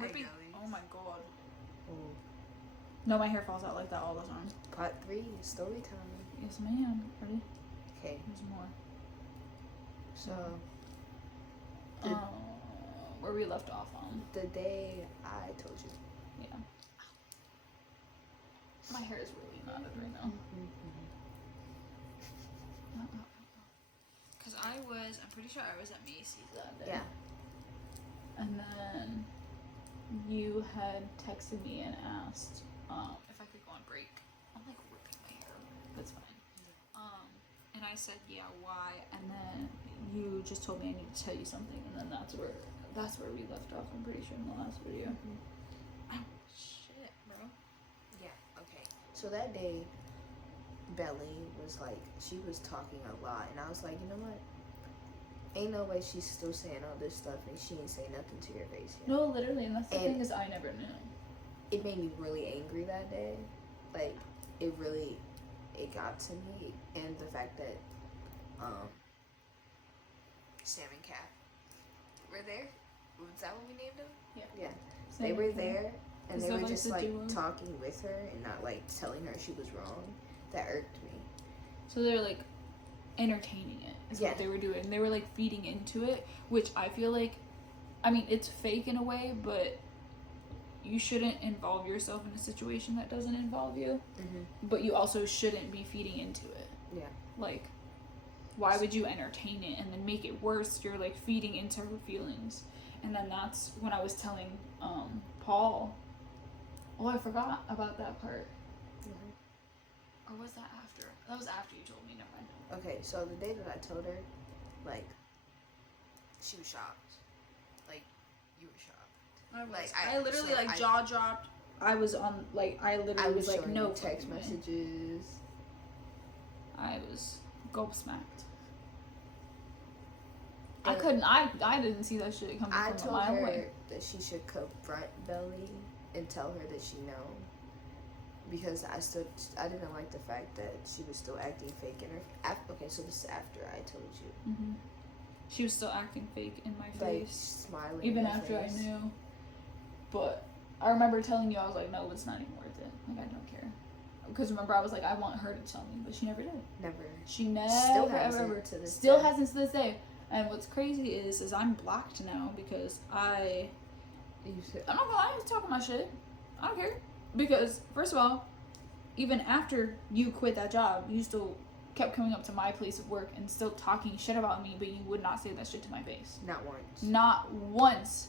ripping. Oh my god. Ooh. No, my hair falls out like that all the time. Part 3, story time. Yes, ma'am. Ready? Okay. There's more. So, where we left off on. the day I told you. Yeah. My hair is really knotted right now. Because I'm pretty sure I was at Macy's that day. Yeah. And then you had texted me and asked if I could go on break. I'm like ripping my hair. That's fine. And I said, yeah, why? And then you just told me I need to tell you something, and then that's where we left off. I'm pretty sure in the last video. Oh shit, bro. Yeah. Okay. So that day, Belly was like, she was talking a lot, and I was like, you know what? Ain't no way she's still saying all this stuff, and she ain't say nothing to your face yet. No, literally, and that's the thing is I never knew. It made me really angry that day. Like, it got to me, and the fact that Sam and Kat were there. Was that what we named them? Yeah. Yeah. Sam They were and Kat. there, and Is they that were like just the like duo? talking with her and not like telling her she was wrong. That irked me. So they're like entertaining it is what they were doing. They were like feeding into it, which I feel like, I mean, it's fake in a way, but you shouldn't involve yourself in a situation that doesn't involve you. But you also shouldn't be feeding into it. Yeah. Like, why would you entertain it and then make it worse? You're like feeding into her feelings. And then that's when I was telling Paul. Oh, I forgot about that part. Or was that after? That was after you told me. Never mind. Okay, so the day that I told her, like, she was shocked. Like, you were shocked. I was. Like, I literally jaw dropped. I was on I literally was like, no text messages. I was gobsmacked. I couldn't. I didn't see that shit coming I from a told mile her away. that she should confront Belly and tell her that she know, because I didn't like the fact that she was still acting fake in her. Okay, so this is after I told you. She was still acting fake in my Like, face, smiling. even in my after face. I knew. But I remember telling you, I was like, no, it's not even worth it. Like, I don't care. Because remember, I was like, I want her to tell me, but she never did. Never. She never, Still ever, hasn't ever. to this Still day. hasn't to this day. And what's crazy is I'm blocked now because I'm not gonna lie, I was talking my shit. I don't care. Because, first of all, even after you quit that job, you still kept coming up to my place of work and still talking shit about me, but you would not say that shit to my face. Not once. Not once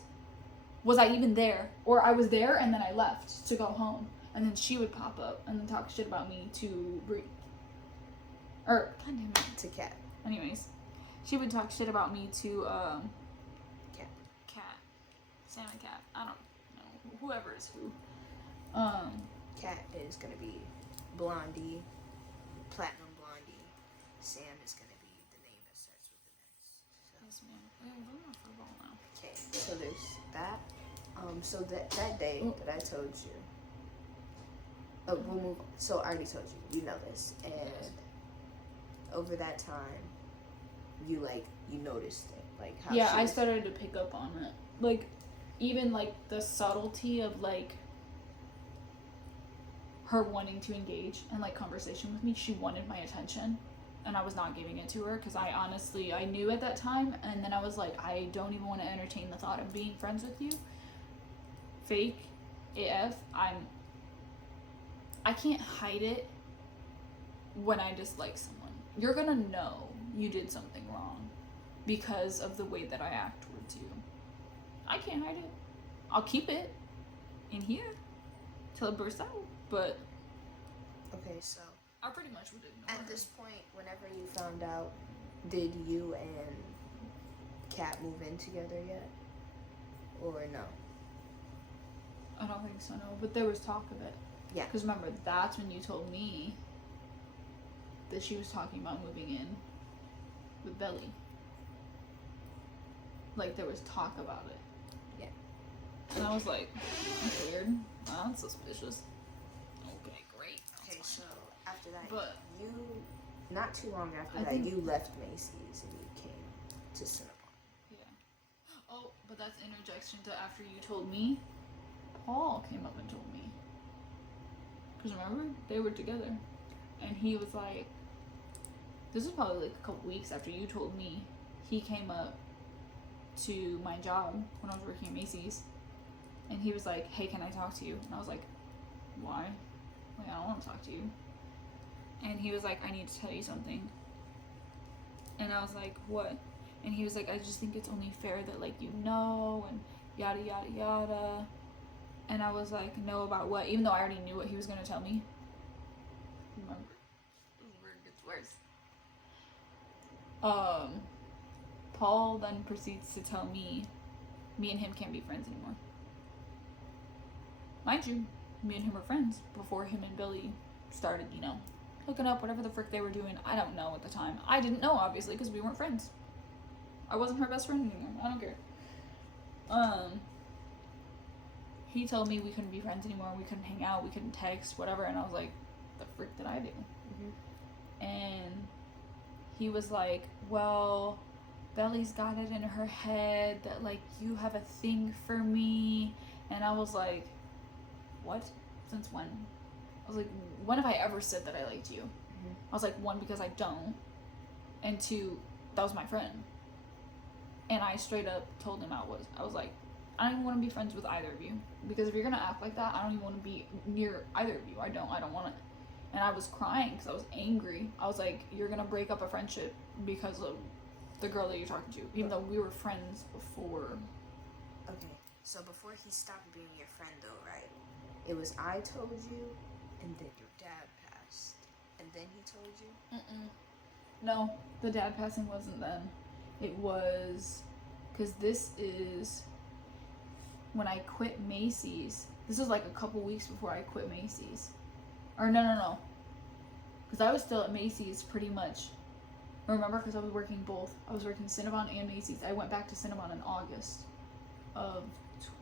was I even there. Or I was there and then I left to go home. And then she would pop up and then talk shit about me to Brie. Or, god damn it. To Kat. Anyways, she would talk shit about me to Kat. Sam and Kat. I don't know. Whoever is who. Kat is gonna be Blondie, Platinum Blondie. Sam is gonna be the name that starts with the next. So. Yes, ma'am. We're going on football now. Okay, so there's that. So that day that I told you. Oh, we'll move on. So I already told you. You know this, and over that time, you noticed it, like how. Yeah, I started to pick up on it. Like, even like the subtlety of like her wanting to engage in like conversation with me. She wanted my attention, and I was not giving it to her because I knew at that time, and then I was like, I don't even want to entertain the thought of being friends with you. Fake AF. I can't hide it when I dislike someone. You're gonna know you did something wrong because of the way that I act towards you. I can't hide it. I'll keep it in here till it bursts out, but Okay, so I pretty much would ignore at her. this point, whenever you found out, did you and Kat move in together yet, or no? I don't think so, no. But there was talk of it. Yeah. Because remember, that's when you told me that she was talking about moving in with Belly. Like, there was talk about it. Yeah. And I was like, that's weird. That's suspicious. Okay, great. Okay, so after that, But you, not too long after I that, think- you left Macy's and you came to Cinnabon. yeah. Oh, but that's interjection to after you told me. Paul came up and told me. Because remember, they were together. And he was like, this was probably like a couple weeks after you told me. He came up to my job when I was working at Macy's. And he was like, hey, can I talk to you? And I was like, why? Like, I don't want to talk to you. And he was like, I need to tell you something. And I was like, what? And he was like, I just think it's only fair that, like, you know, and yada, yada, yada. And I was like, know about what? Even though I already knew what he was going to tell me. Remember, this is where it gets worse. Paul then proceeds to tell me and him can't be friends anymore. Mind you, me and him were friends before him and Billy started, you know, hooking up, whatever the frick they were doing. I don't know at the time. I didn't know, obviously, because we weren't friends. I wasn't her best friend anymore. I don't care. He told me we couldn't be friends anymore. We couldn't hang out. We couldn't text, whatever. And I was like, the frick did I do? Mm-hmm. And he was like, well, Belly's got it in her head that, like, you have a thing for me. And I was like, what? Since when? I was like, when have I ever said that I liked you? Mm-hmm. I was like, one, because I don't. And two, that was my friend. And I straight up told him I was like, I don't even want to be friends with either of you. Because if you're going to act like that, I don't even want to be near either of you. I don't want to. And I was crying because I was angry. I was like, you're going to break up a friendship because of the girl that you're talking to. Even though we were friends before. Okay, so before he stopped being your friend though, right? It was I told you, and then your dad passed. And then he told you? No, the dad passing wasn't then. It was, because this is when I quit Macy's. This is like a couple weeks before I quit Macy's. Or no. Because I was still at Macy's pretty much. Remember, because I was working both. I was working Cinnabon and Macy's. I went back to Cinnabon in August of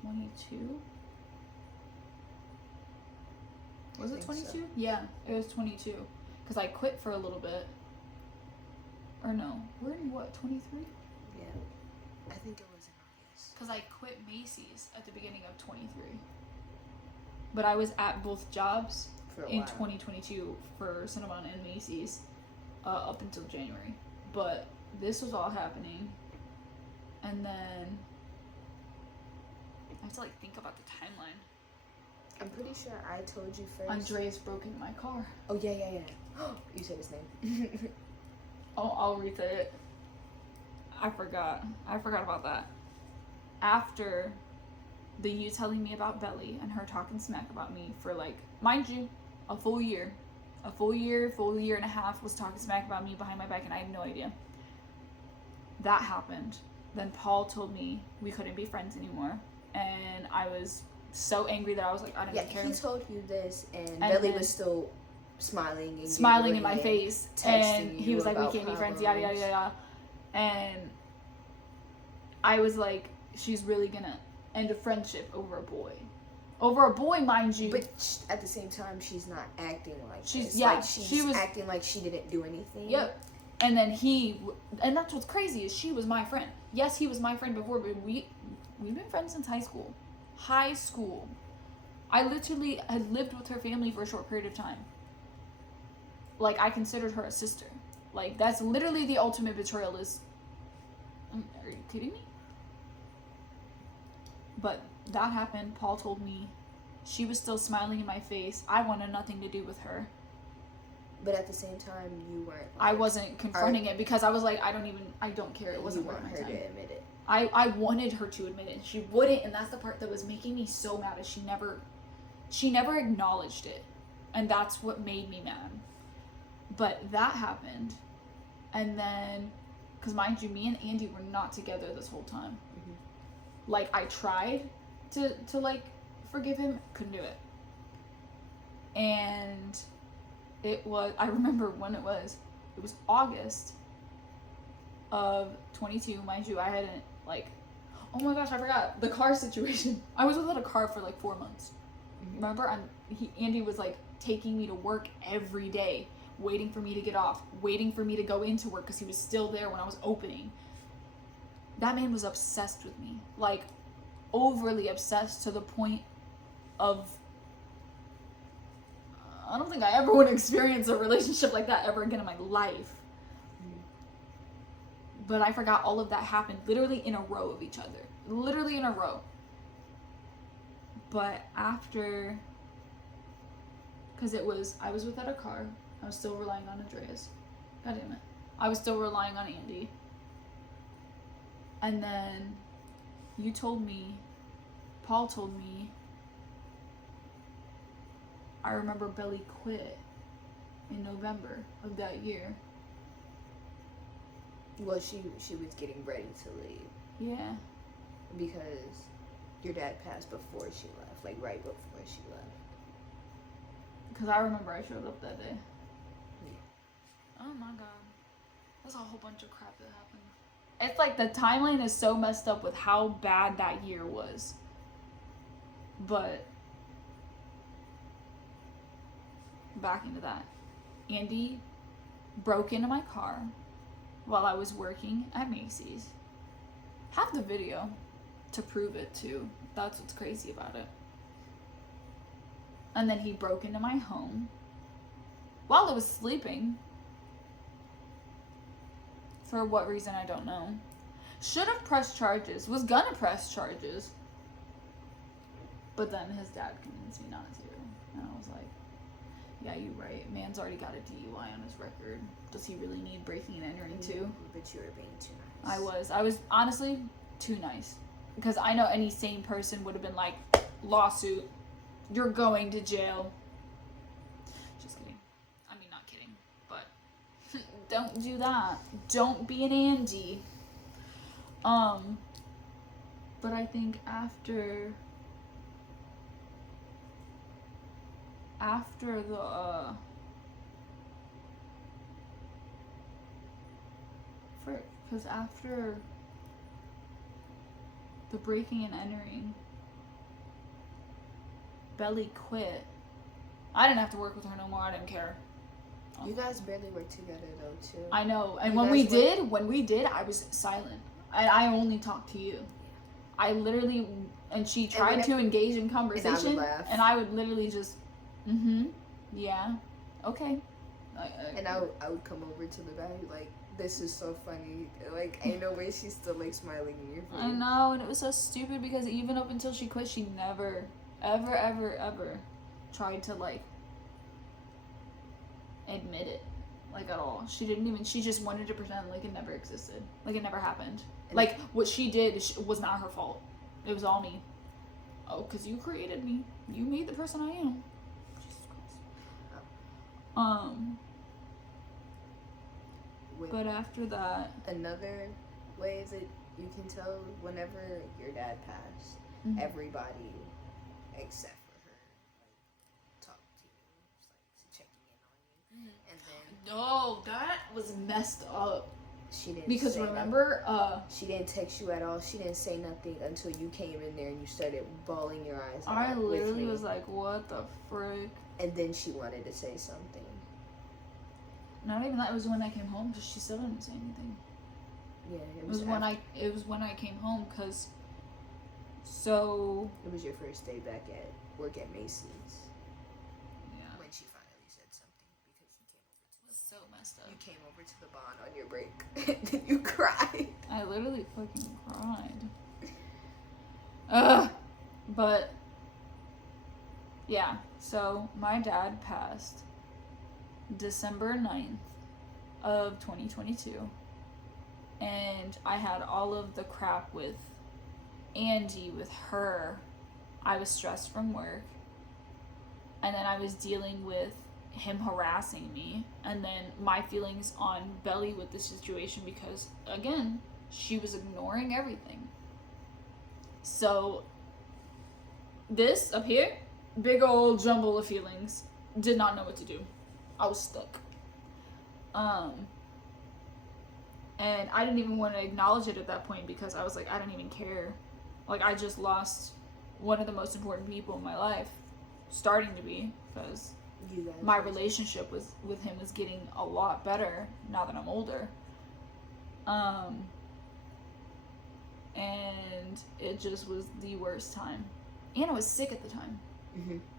22. Was it 22? So. Yeah, it was 22. Because I quit for a little bit. Or no, we're in what, 23? Yeah, I think it was in August. Because I quit Macy's at the beginning of 23. But I was at both jobs in 2022 for Cinnabon and Macy's up until January. But this was all happening. And then I have to like think about the timeline. I'm pretty sure I told you first. Andreas broke into my car. Oh, yeah. You said his name. I'll read it. I forgot about that. After you telling me about Belly and her talking smack about me for, like, mind you, a full year and a half was talking smack about me behind my back, and I had no idea. That happened. Then Paul told me we couldn't be friends anymore, and I was so angry that I was like, I don't even care. He told you this, and Belly was still smiling in my face, and he was like, we can't be friends, yada yada yada. And I was like, she's really gonna end a friendship over a boy, mind you. But at the same time, she's not acting like she's this. yeah like she was acting like she didn't do anything. Yep. And then and that's what's crazy is she was my friend. Yes, he was my friend before, but we've been friends since high school. I literally had lived with her family for a short period of time. Like, I considered her a sister. Like, that's literally the ultimate betrayal is... Are you kidding me? But that happened. Paul told me she was still smiling in my face. I wanted nothing to do with her. But at the same time, you weren't... I wasn't confronting it because I was like, I don't care. It wasn't worth my time. You want her to admit it. I wanted her to admit it, and she wouldn't, and that's the part that was making me so mad is she never acknowledged it. And that's what made me mad. But that happened, and then, because mind you, me and Andy were not together this whole time. Mm-hmm. Like, I tried to like, forgive him, couldn't do it. And I remember when it was August of 22, mind you, I hadn't, like, oh my gosh, I forgot, the car situation. I was without a car for like 4 months. Mm-hmm. Remember, Andy was like taking me to work every day, waiting for me to get off, waiting for me to go into work because he was still there when I was opening. That man was obsessed with me, like overly obsessed to the point of, I don't think I ever want to experience a relationship like that ever again in my life. But I forgot all of that happened literally in a row of each other. Literally in a row. But after, because I was without a car. I was still relying on Andreas. God damn it. I was still relying on Andy. And then you told me, Paul told me, I remember Belly quit in November of that year. Well, she was getting ready to leave. Yeah. Because your dad passed before she left, like right before she left. Because I remember I showed up that day. Yeah. Oh my god. There's a whole bunch of crap that happened. It's like the timeline is so messed up with how bad that year was. But back into that. Andy broke into my car while I was working at Macy's. Have the video to prove it too. That's what's crazy about it. And then he broke into my home while I was sleeping. For what reason, I don't know. Should have pressed charges. Was gonna press charges. But then his dad convinced me not to. And I was like, yeah, you're right. Man's already got a DUI on his record. Does he really need breaking and entering too? But you were being too nice. I was honestly too nice. Because I know any sane person would have been like, lawsuit. You're going to jail. Just kidding. I mean, not kidding. But don't do that. Don't be an Andy. But I think after the because after the breaking and entering, Belly quit. I didn't have to work with her no more. I didn't care. You guys barely worked together though, too. I know. And when we did, I was silent. I only talked to you. I literally, and she tried to engage in conversation, and I would literally just, yeah, okay. And I would come over to the back like, this is so funny. Like, ain't no way she's still like smiling in your face. I know, and it was so stupid because even up until she quit, she never, ever tried to like admit it, like at all. She just wanted to pretend like it never existed, like it never happened. And like what she did was not her fault. It was all me. Oh, because you created me. You made the person I am. Jesus Christ. But after that, another way that you can tell whenever your dad passed, everybody except for her like talked to you, like checking in on you, and then no, that was messed up. She didn't because say remember nothing. She didn't text you at all. She didn't say nothing until you came in there and you started bawling your eyes out. I literally was like, what the frick? And then she wanted to say something. Not even that. It was when I came home because she still didn't say anything. Yeah, it was when I came home because. So. It was your first day back at work at Macy's. Yeah. When she finally said something because you came over to. It was so messed up. You came over to the bond on your break and you cried. I literally fucking cried. Ugh. But. Yeah. So my dad passed December 9th of 2022, and I had all of the crap with Andy, with her. I was stressed from work, and then I was dealing with him harassing me, and then my feelings on Belly with the situation because, again, she was ignoring everything. So this up here, big old jumble of feelings, did not know what to do. I was stuck. And I didn't even want to acknowledge it at that point because I was like, I don't even care. Like, I just lost one of the most important people in my life, starting to be, because my relationship with him was getting a lot better now that I'm older. And it just was the worst time. And I was sick at the time.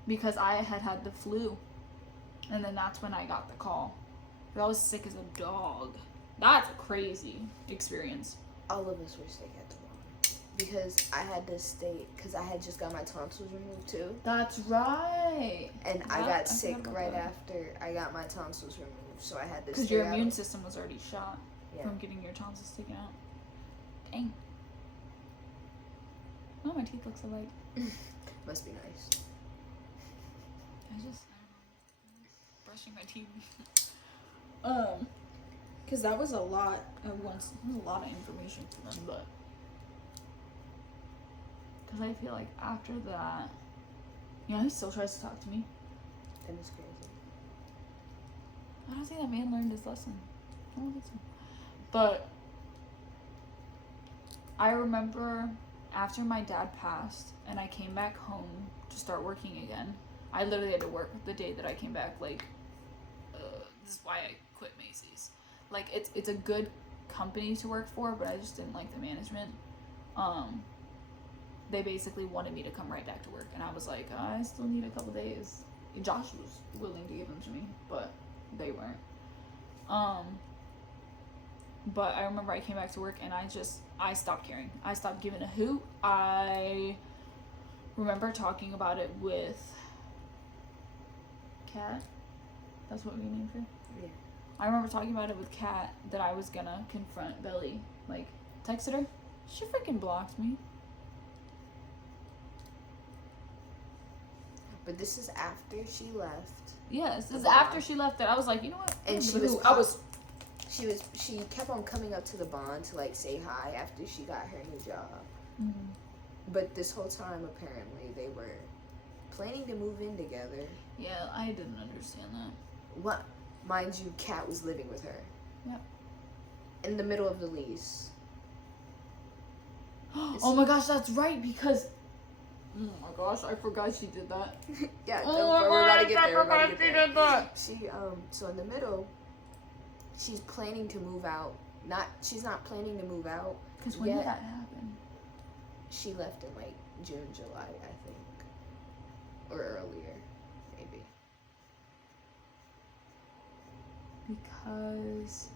because I had the flu, and then that's when I got the call. But I was sick as a dog. That's a crazy experience. All of us were sick at the moment because I had to stay because I had just got my tonsils removed too. That's right. And I got sick right after I got my tonsils removed, so I had to. Because your immune system was already shot from getting your tonsils taken out. Dang. Oh, my teeth look so light. Must be nice. I don't know, brushing my teeth. Because that was a lot at once. It was a lot of information for them, but because I feel like after that, he still tries to talk to me. That is crazy. I don't think that man learned his lesson. I don't think so. But I remember after my dad passed and I came back home to start working again, I literally had to work the day that I came back. Like, this is why I quit Macy's. Like, it's a good company to work for, but I just didn't like the management. They basically wanted me to come right back to work, and I was like, I still need a couple days. Josh was willing to give them to me, but they weren't. But I remember I came back to work, and I stopped caring. I stopped giving a hoot. I remember talking about it with Kat. That's what we named her? Yeah. I remember talking about it with Kat that I was gonna confront Belly. Like, texted her. She freaking blocked me. But this is after she left. Yes, this is after she left. That I was like, you know what? And she kept on coming up to the bond to like say hi after she got her new job. Mm-hmm. But this whole time apparently they were planning to move in together. Yeah, I didn't understand that. What? Mind you, Kat was living with her. Yep. In the middle of the lease. Oh my gosh, that's right, because oh my gosh, I forgot she did that. Yeah, we're about to get there. Did that. She so in the middle, she's planning to move out. She's not planning to move out. Because when did that happen? She left in like June, July, I think. Or earlier, maybe. Because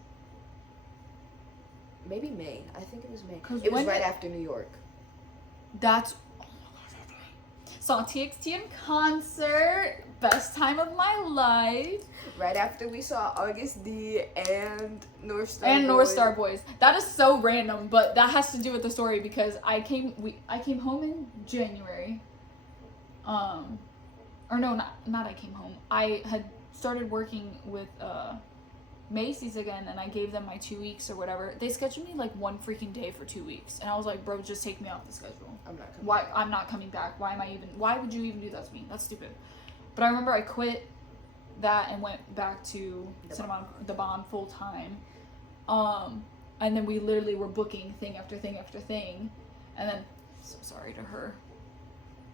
maybe May. I think it was May. 'Cause It was right after New York. That's saw TXT in concert. Best time of my life. Right after we saw August D and North Star and Boys. North Star Boys. That is so random, but that has to do with the story because I came home in January. Or no, not I came home. I had started working with Macy's again, and I gave them my 2 weeks or whatever. They scheduled me like one freaking day for 2 weeks, and I was like, bro, just take me off the schedule. I'm not coming back. Why would you even do that to me? That's stupid. But I remember I quit that and went back to the Bond full time. And then we literally were booking thing after thing after thing, and then so sorry to her.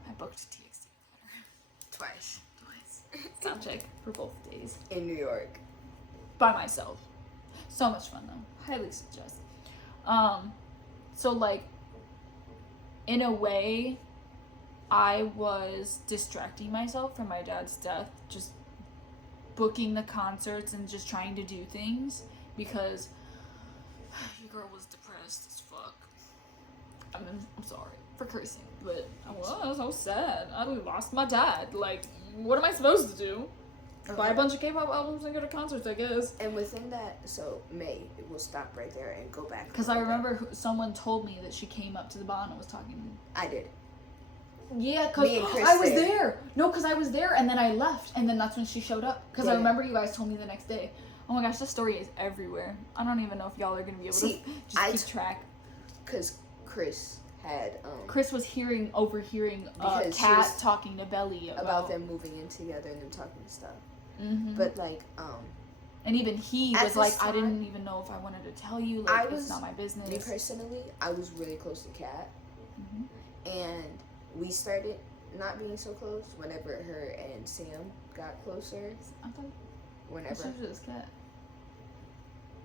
I booked TXT with her Twice. Sound check for both days In New York. by myself. So much fun though. Highly suggest. So like in a way, I was distracting myself from my dad's death, just booking the concerts and just trying to do things because your girl was depressed as fuck. I'm sorry for cursing, but I was so sad. I lost my dad. Like, what am I supposed to do? Buy a bunch of K-pop albums and go to concerts, I guess. And within that, so May, we'll stop right there and go back. Because I remember someone told me that she came up to the bar and was talking to me. I did. Yeah, because I was there. No, because I was there and then I left and then that's when she showed up. Because I remember you guys told me the next day. Oh my gosh, this story is everywhere. I don't even know if y'all are going to be able to just keep track. Because Chris had... Chris was overhearing Kat talking to Belly about them moving in together and them talking stuff. Mm-hmm. But like... and even he was like, I didn't even know if I wanted to tell you. Like, it's not my business. Me personally, I was really close to Kat. Mm-hmm. And we started not being so close whenever her and Sam got closer. I thought... Whenever. It was Kat.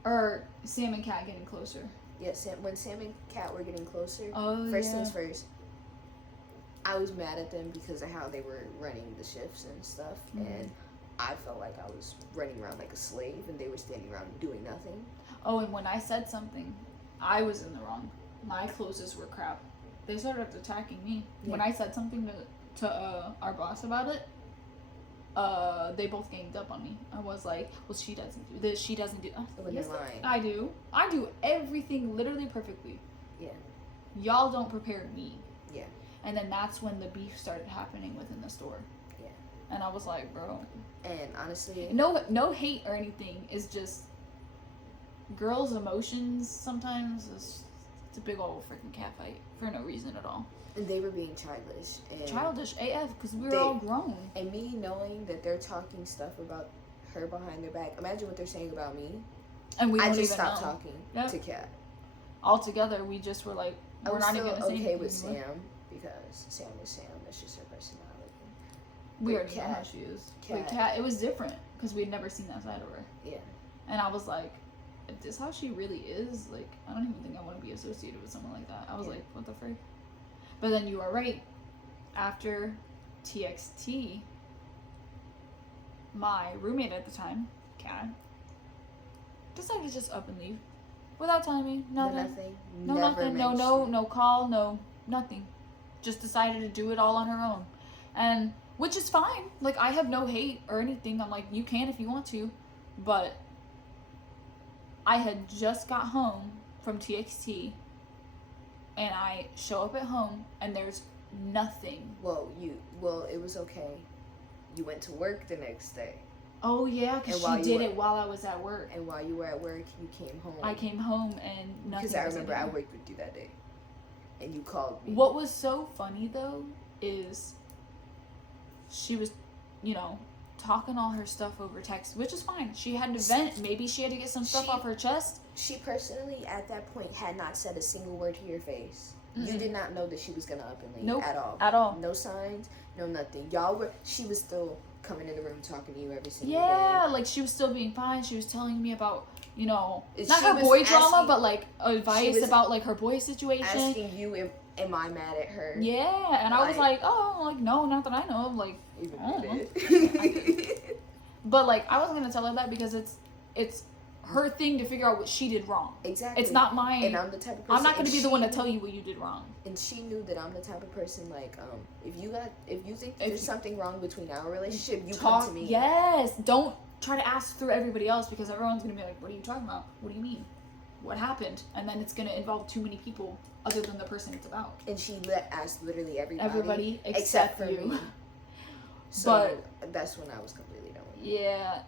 Or Sam and Kat getting closer. Yeah, when Sam and Kat were getting closer. Oh, First things first. I was mad at them because of how they were running the shifts and stuff, and I felt like I was running around like a slave, and they were standing around doing nothing. Oh, and when I said something, I was in the wrong. My closes were crap. They started attacking me. Yeah. When I said something to our boss about it, they both ganged up on me. I was like, well, she doesn't do this, she doesn't do that. Yes, I do. I do everything literally perfectly. Yeah. Y'all don't prepare me. Yeah. And then that's when the beef started happening within the store. Yeah. And I was like, bro. And honestly, no hate or anything. It's just girls' emotions sometimes it's a big old freaking cat fight for no reason at all. And they were being childish. And childish AF because we were all grown. And me knowing that they're talking stuff about her behind their back. Imagine what they're saying about me. And we I don't just even stopped know. Talking to Kat. Altogether, we just were like, we're not even going to say okay with Sam because Sam is Sam. That's just her personality. We already know how she is. But Kat, it was different because we had never seen that side of her. Yeah. And I was like, if this is how she really is, like, I don't even think I want to be associated with someone like that. I was like, what the frick? But then you are right. After TXT, my roommate at the time, Kat, decided to just up and leave. Without telling me. Nothing. No call, no nothing. Just decided to do it all on her own. And which is fine. Like, I have no hate or anything. I'm like, you can if you want to. But I had just got home from TXT. And I show up at home and there's nothing. Well, it was okay. You went to work the next day. Oh, yeah, because she did it while I was at work. And while you were at work, you came home. I came home and nothing. Because I remember I worked with you that day. And you called me. What was so funny, though, is she was, talking all her stuff over text, which is fine. She had to vent. Maybe she had to get some stuff off her chest. She personally, at that point, had not said a single word to your face. Mm-hmm. You did not know that she was going to up and leave. Nope, at all. At all. No signs, no nothing. She was still coming in the room talking to you every single day. Yeah, like she was still being fine. She was telling me about, not her boy drama, but like advice about like her boy situation. Asking you, am I mad at her? Yeah, and I was like, oh, like no, not that I know of. Like, even you did. But like, I wasn't gonna tell her that because it's her thing to figure out what she did wrong. Exactly. It's not mine. And I'm the type of person. I'm not gonna be the one to tell you what you did wrong. And she knew that I'm the type of person like, if you think there's something wrong between our relationship, you come to me. Yes. Don't try to ask through everybody else because everyone's gonna be like, what are you talking about? What do you mean? What happened? And then it's gonna involve too many people other than the person it's about. And she asked literally everybody. Everybody except for you. So that's when I was completely done with it. Yeah.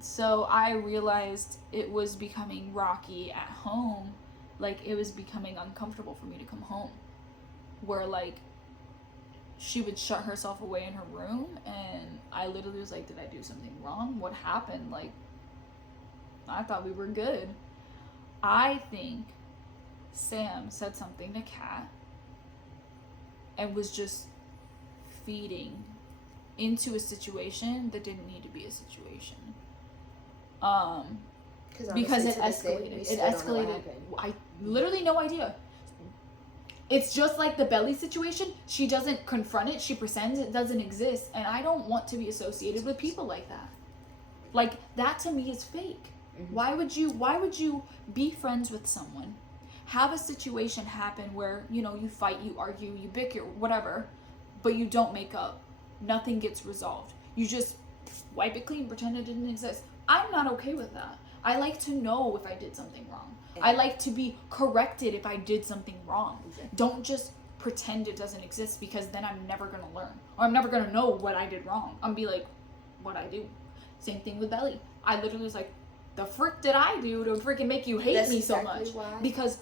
So I realized it was becoming rocky at home. Like, it was becoming uncomfortable for me to come home. Where, like, she would shut herself away in her room, and I literally was like, did I do something wrong? What happened? Like, I thought we were good. I think Sam said something to Kat and was just feeding into a situation that didn't need to be a situation. Because it escalated. It escalated. I literally no idea. It's just like the belly situation. She doesn't confront it. She pretends it doesn't exist. And I don't want to be associated with people like that. Like, that to me is fake. Mm-hmm. Why would you be friends with someone, have a situation happen where, you fight, you argue, you bicker, whatever, but you don't make up. Nothing gets resolved. You just wipe it clean, pretend it didn't exist. I'm not okay with that. I like to know if I did something wrong. I like to be corrected if I did something wrong. Exactly. Don't just pretend it doesn't exist because then I'm never going to learn. Or I'm never going to know what I did wrong. I'm be like, what'd I do? Same thing with Belly. I literally was like, the frick did I do to freaking make you hate me so much? Why. Because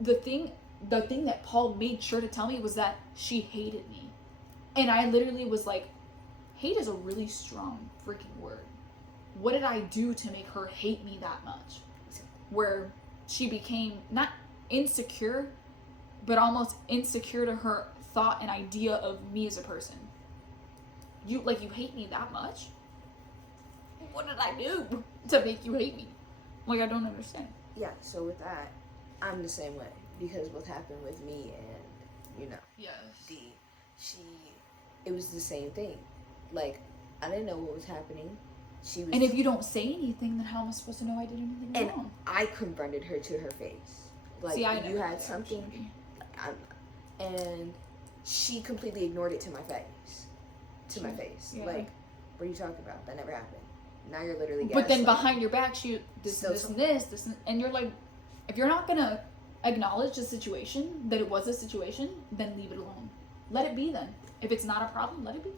the thing that Paul made sure to tell me was that she hated me. And I literally was like, hate is a really strong freaking word. What did I do to make her hate me that much? Where she became not insecure, but almost insecure to her thought and idea of me as a person. You hate me that much? What did I do to make you hate me? Like, I don't understand. Yeah, so with that, I'm the same way. Because what happened with me and, yes. it was the same thing. Like, I didn't know what was happening. She was, and if you don't say anything, then how am I supposed to know I did anything and wrong? I confronted her to her face. Like, See, I you never had did, something, actually. and she completely ignored it to my face. To my face. Yeah. Like, what are you talking about? That never happened. Now you're literally But then gaslighting. behind your back, this, and you're like, if you're not gonna acknowledge the situation, that it was a situation, then leave it alone. Let it be then. If it's not a problem, let it be.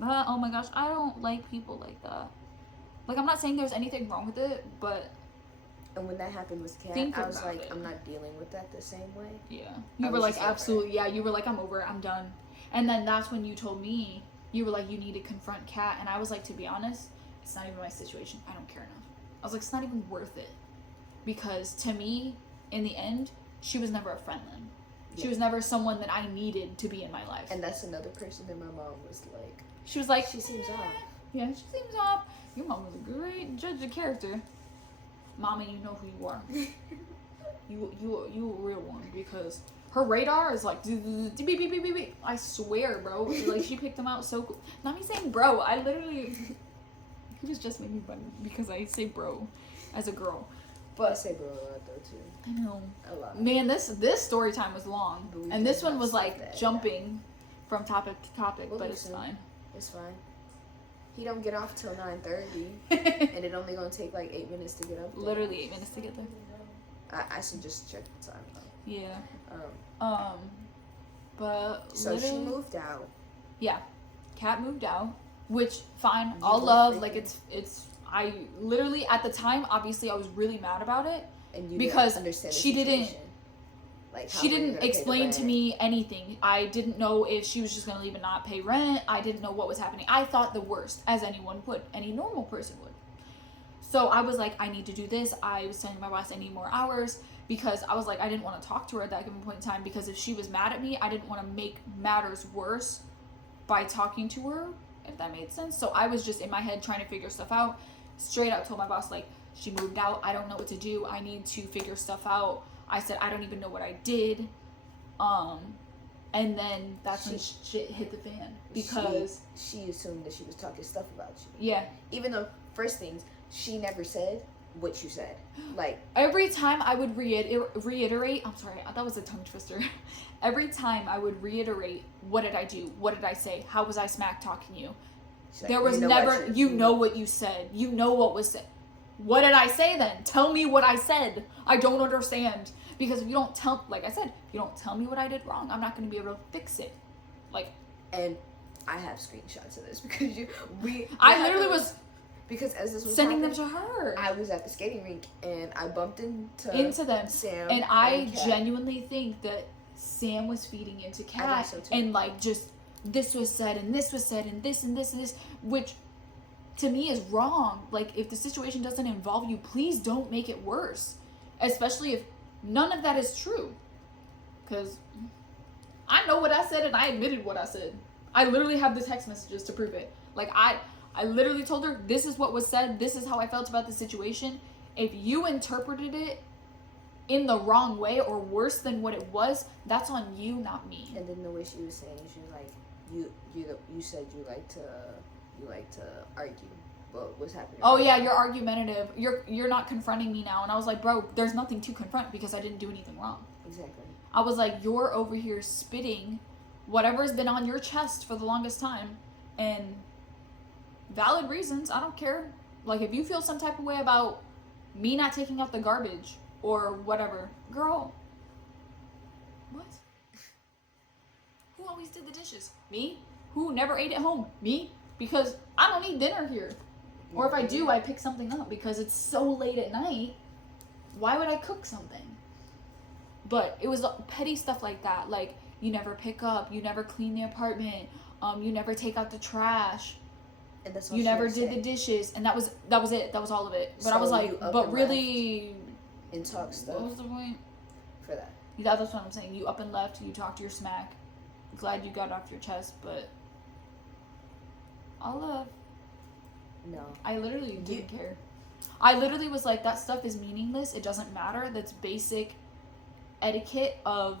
Oh my gosh, I don't like people like that. Like, I'm not saying there's anything wrong with it, but... And when that happened with Kat, Think I was about like, it. I'm not dealing with that the same way. Yeah. You I were was like, just over it. absolutely, yeah, you were like, I'm over it, I'm done. And then that's when you told me, you were like, you need to confront Kat, and I was like, to be honest, it's not even my situation, I don't care enough. I was like, it's not even worth it. Because to me, in the end, she was never a friend then. She Yeah. was never someone that I needed to be in my life. And that's another person that my mom was like, She was like, she seems off. Yeah, she seems off. Your mom was a great judge of character. Mommy, you know who you are. you a real one, because her radar is like beep, beep, beep, beep, beep. I swear, bro. Like, she picked them out so cool. Not me saying bro. I literally, he was just making fun because I say bro as a girl. But I say bro a lot though too. I know. A lot. Man, this story time was long, But we and this did one not was skip like that, jumping from topic to topic, We'll but do it's soon. fine. It's fine. He don't get off till 9:30, and it only gonna take like 8 minutes to get up there. Literally 8 minutes to get there. I should just check the time though. Yeah. Um, But so she literally- moved out. Yeah, Kat moved out, which fine, You all were love. Like, freaking- it's. I literally at the time, obviously, I was really mad about it. And you Because didn't understand the she didn't- situation. Like, how She were you didn't gonna pay the explain to rent? me anything. I didn't know if she was just gonna leave and not pay rent. I didn't know what was happening. I thought the worst, as anyone would, any normal person would. So I was like, I need to do this. I was telling my boss I need more hours, because I was like, I didn't want to talk to her at that given point in time, because if she was mad at me, I didn't want to make matters worse by talking to her, if that made sense. So I was just in my head trying to figure stuff out. Straight up told my boss, like, she moved out. I don't know what to do. I need to figure stuff out. I said, I don't even know what I did. And then that's when shit hit the fan, because she assumed that she was talking stuff about you. yeah, Even though, first things, she never said what you said. Like, every time I would reiterate, I'm sorry, that was a tongue twister. Every time I would reiterate, what did I do? What did I say? How was I smack talking you? she's like, There was you know never, what you know what you said. You know what was said. What did I say then? Tell me what I said. I don't understand. Because if you don't tell, like I said, if you don't tell me what I did wrong, I'm not going to be able to fix it. Like, And I have screenshots of this because I literally was because as this was sending them happening, to her. I was at the skating rink and I bumped into them. Sam, And I Kat. genuinely think that Sam was feeding into Kat, so too. and like, just this was said and this was said and this and this and this, which to me is wrong. Like, if the situation doesn't involve you, please don't make it worse, especially if none of that is true. Because I know what I said and I admitted what I said. I literally have the text messages to prove it. Like, I literally told her, this is what was said, this is how I felt about the situation. If you interpreted it in the wrong way or worse than what it was, that's on you, not me. And then the way she was saying, she was like, you said you like to argue. But what's happening? Oh right yeah, now? you're argumentative. You're not confronting me now. And I was like, bro, there's nothing to confront because I didn't do anything wrong. Exactly. I was like, you're over here spitting whatever's been on your chest for the longest time, and valid reasons, I don't care. Like, if you feel some type of way about me not taking out the garbage or whatever, girl, what? Who always did the dishes? Me? Who never ate at home? Me? Because I don't eat dinner here. Or if I do, I pick something up because it's so late at night. Why would I cook something? But it was petty stuff like that. Like, you never pick up, you never clean the apartment, you never take out the trash, And that's what you she never would did say. the dishes, and that was it. That was all of it. But I So was like, you up but and really, and talk what stuff was the point? for that. Yeah, that's what I'm saying. You up and left, you talked your smack. Glad you got it off your chest, but all love. No. I literally didn't care. I literally was like, that stuff is meaningless. It doesn't matter. That's basic etiquette of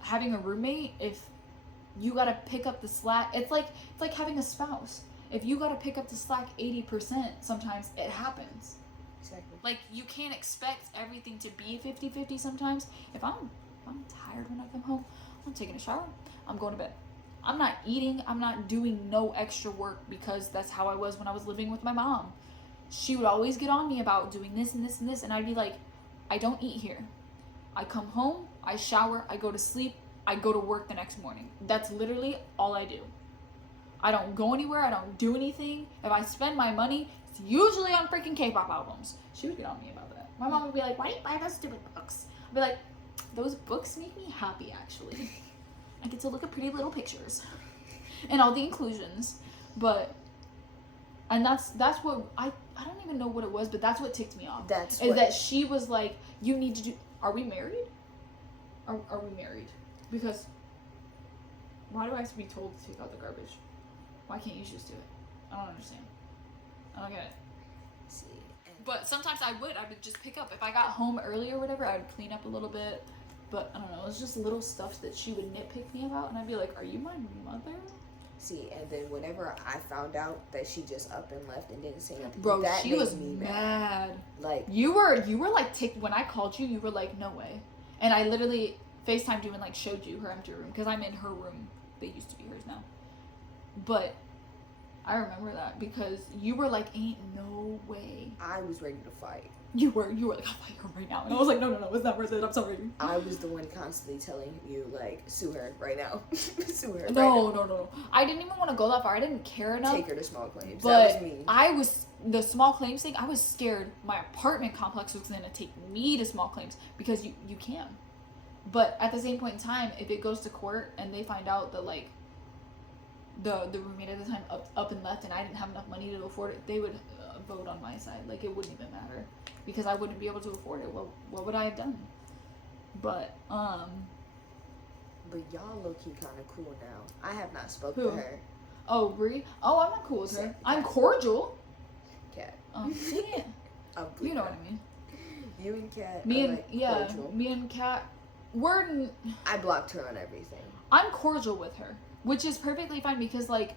having a roommate. If you gotta pick up the slack. It's like having a spouse. If you gotta pick up the slack 80%, sometimes it happens. Exactly. Like, you can't expect everything to be 50-50 sometimes. If I'm tired when I come home, I'm taking a shower, I'm going to bed. I'm not eating, I'm not doing no extra work, because that's how I was when I was living with my mom. She would always get on me about doing this and this and this, and I'd be like, I don't eat here. I come home, I shower, I go to sleep, I go to work the next morning. That's literally all I do. I don't go anywhere, I don't do anything. If I spend my money, it's usually on freaking K-pop albums. She would get on me about that. My mom would be like, why do you buy those stupid books? I'd be like, those books make me happy, actually. I get to look at pretty little pictures and all the inclusions. But, and that's what, I don't even know what it was, but that's what ticked me off. That she was like, you need to do, are we married? Are we married? Because why do I have to be told to take out the garbage? Why can't you just do it? I don't understand. I don't get it. See, but sometimes I would just pick up. If I got home early or whatever, I would clean up a little bit. But I don't know, it was just little stuff that she would nitpick me about, and I'd be like, are you my mother? See, and then whenever I found out that she just up and left and didn't say nothing, bro, that she made was me mad. Like, you were like when I called you were like, no way. And I literally FaceTimed you and like showed you her empty room, because I'm in her room. They used to be hers now. But I remember that because you were like, ain't no way. I was ready to fight. You were like, I'll fight her right now. And I was like, no, it's not worth it. I'm sorry. I was the one constantly telling you, like, sue her right now. Sue her No. I didn't even want to go that far. I didn't care enough. Take her to small claims. But that was me. I was, the small claims thing, I was scared my apartment complex was going to take me to small claims, because you can. But at the same point in time, if it goes to court and they find out that, like, the roommate at the time up and left and I didn't have enough money to afford it, they would vote on my side. Like, it wouldn't even matter, because I wouldn't be able to afford it. Well, what would I have done? But y'all low-key kind of cool now. I have not spoken Who? to her. Oh, Bree? Oh, I'm not cool with her. I'm cordial. Kat. Yeah. You know what I mean. You and Kat Me are, and, like, yeah, cordial. me and Kat, I blocked her on everything. I'm cordial with her, which is perfectly fine, because, like,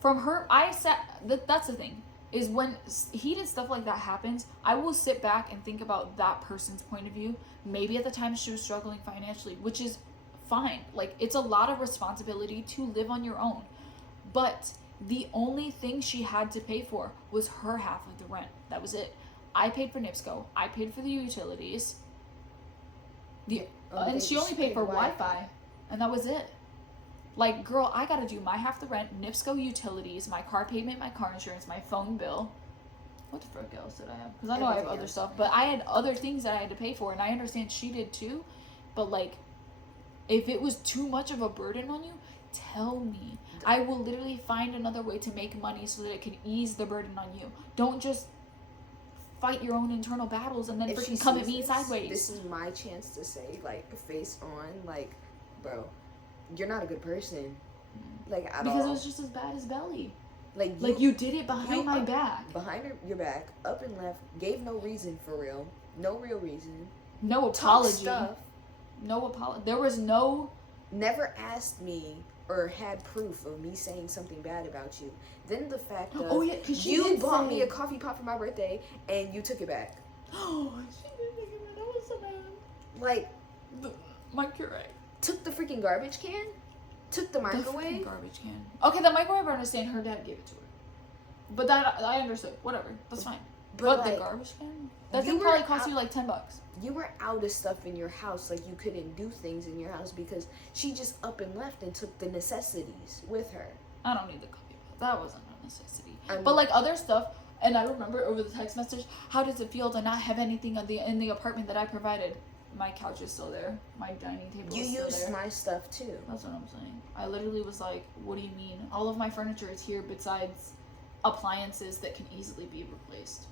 from her, that's the thing, is when heated stuff like that happens, I will sit back and think about that person's point of view. Maybe at the time she was struggling financially, which is fine. Like, it's a lot of responsibility to live on your own. But the only thing she had to pay for was her half of the rent. That was it. I paid for NIPSCO. I paid for the utilities. And she only paid for Wi-Fi. And that was it. Like, girl, I gotta do my half the rent, NIPSCO utilities, my car payment, my car insurance, my phone bill. What the frick else did I have? Because I know I have other stuff. But I had other things that I had to pay for. And I understand she did too. But, like, if it was too much of a burden on you, tell me. I will literally find another way to make money so that it can ease the burden on you. Don't just fight your own internal battles and then freaking come at me sideways. This is my chance to say, like, face on, like, bro, you're not a good person. Like, at all. Because it was just as bad as Belly. Like you did it behind my back. Behind your back, up and left, gave no reason for real. No real reason. No apology. Stuff. No apology. There was no... Never asked me or had proof of me saying something bad about you. Then the fact of because you bought me a coffee pot for my birthday and you took it back. Oh, she didn't take it back. That was so bad. Like, Mike, you're right. Took the freaking garbage can? Took the microwave? The garbage can. Okay, the microwave, I understand. Her dad gave it to her. But that, I understood. Whatever. That's fine. But like, the garbage can? That thing probably cost you like $10. You were out of stuff in your house. Like, you couldn't do things in your house because she just up and left and took the necessities with her. I don't need the coffee pot. That wasn't a necessity. I mean, but like other stuff, and I remember over the text message, how does it feel to not have anything in the apartment that I provided? My couch is still there. My dining table is still there. You used my stuff too. That's what I'm saying. I literally was like, what do you mean? All of my furniture is here besides appliances that can easily be replaced.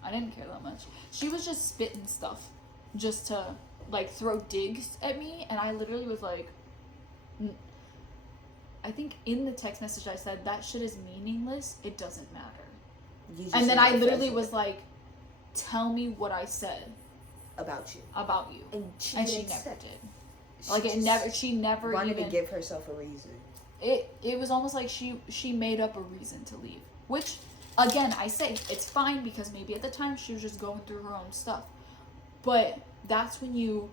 I didn't care that much. She was just spitting stuff just to, like, throw digs at me, and I literally was like, I think in the text message I said, that shit is meaningless. It doesn't matter. And then I literally was like, tell me what I said. About you. About you. And she never did. Like it never. She never wanted even to give herself a reason. It was almost like she made up a reason to leave. Which, again, I say it's fine because maybe at the time she was just going through her own stuff. But that's when you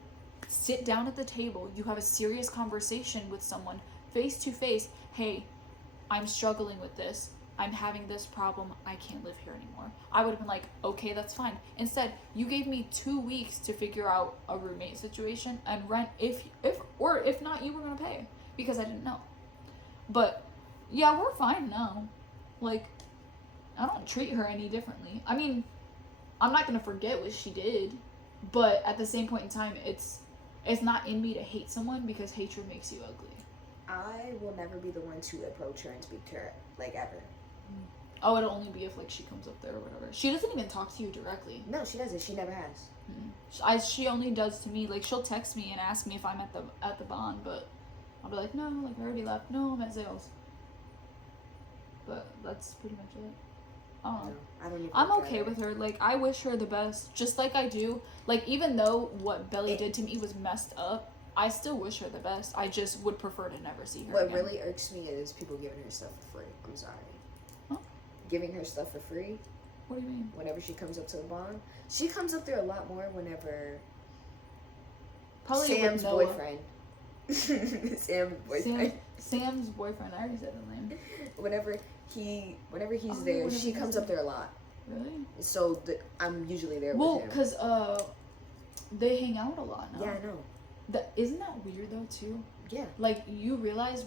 sit down at the table, you have a serious conversation with someone face to face. Hey, I'm struggling with this. I'm having this problem. I can't live here anymore. I would have been like, okay, that's fine. Instead, you gave me 2 weeks to figure out a roommate situation and rent. If not, you were gonna pay because I didn't know. But yeah, we're fine now. Like, I don't treat her any differently. I mean, I'm not gonna forget what she did, but at the same point in time, it's not in me to hate someone because hatred makes you ugly. I will never be the one to approach her and speak to her, like, ever. Oh, it'll only be if, like, she comes up there or whatever. She doesn't even talk to you directly. No, she doesn't. She never has. She only does to me. Like, she'll text me and ask me if I'm at the bond, but I'll be like, no, like, I already left. No, I'm at sales. But that's pretty much it. I don't know. No, I don't even I'm okay with her. Like, I wish her the best, just like I do. Like, even though what Belly did to me was messed up, I still wish her the best. I just would prefer to never see her What again. really irks me is people giving her stuff for free. I'm sorry. Huh? Giving her stuff for free. What do you mean? Whenever she comes up to the bond, she comes up there a lot more whenever Probably Sam's with Noah. boyfriend. Sam's boyfriend. Sam's boyfriend. I already said his name. Whenever he's Oh, there, whenever she he's comes there. up there a lot. Really? So I'm usually there Well, with him. because they hang out a lot now. Yeah, I know. Isn't that weird though too? Yeah. Like, you realize